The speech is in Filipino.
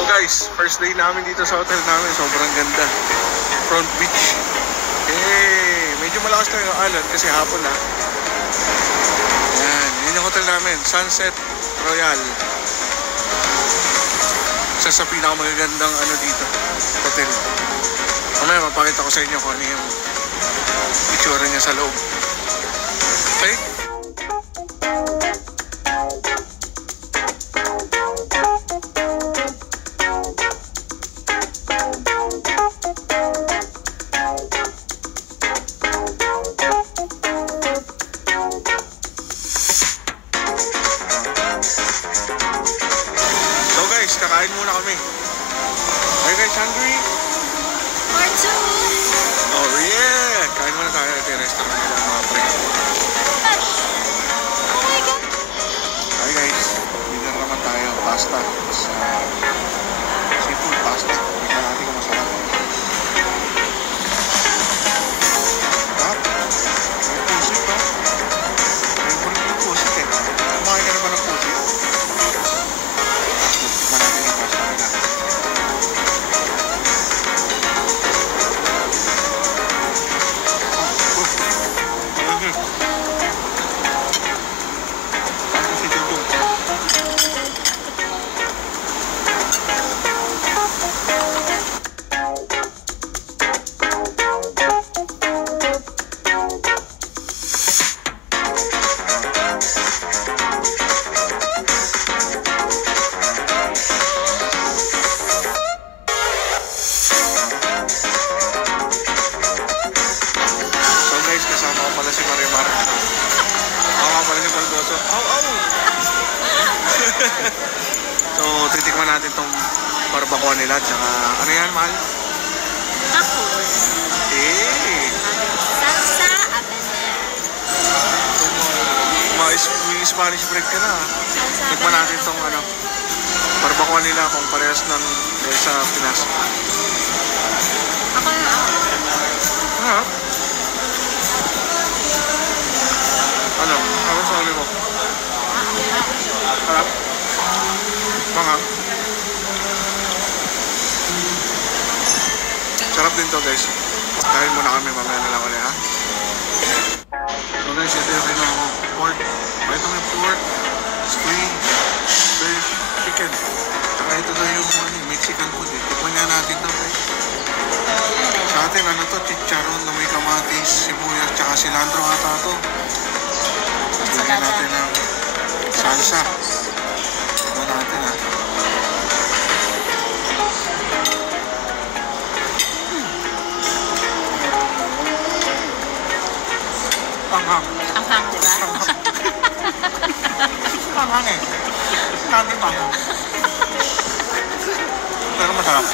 So guys, first day namin dito sa hotel namin. Sobrang ganda. Front beach. Hey, medyo malakas na yung alon kasi hapon na. Yan, yun yung hotel namin. Sunset Royal. Isa sa pinakamagagandang ano dito, hotel. Mamaya mapakita ko sa inyo kung ano yung itsura niya sa loob. Okay? Kakain muna kami. Are you guys hungry? Part 2. Oh yeah! Kain muna tayo at yung restaurant nila mga pre. Oh my God! Hi guys, dinner naman tayo. Pasta. Seafood pasta. Tingnan natin kung masarap. Sarap. May pusit ba? May pulit yung pusit eh. Kumain ka na ba ng pusit? Si Marimar. Pala si Baldoso. Au, au! So, titikman natin tong barbacoa nila. Tsaka, ano yan, mahal? Tacos. Eh! Salsa habanero. May Spanish bread ka na. Salsa Tikman natin tong ano, barbacoa nila kung parehas ng sa Pinas. Ako na ako. Ha? Ano? Ano sa huli mo? Harap? Mga? Sarap din to guys. Kain muna kami, mamaya na lang ulit ha. So guys, ito yung kinuha ko. Pork. Ito may pork, spring, beef, chicken. Saka ito daw yung Mexican food eh. Tikman nga natin to guys. Sa atin ano to, chicharon na may kamatis, sibuyas, tsaka cilantro ata to. Lagyan natin ng salsa. Ito natin ha. Panghang. Panghang, diba? Panghang eh. Sinabi panghang. Pero masarap.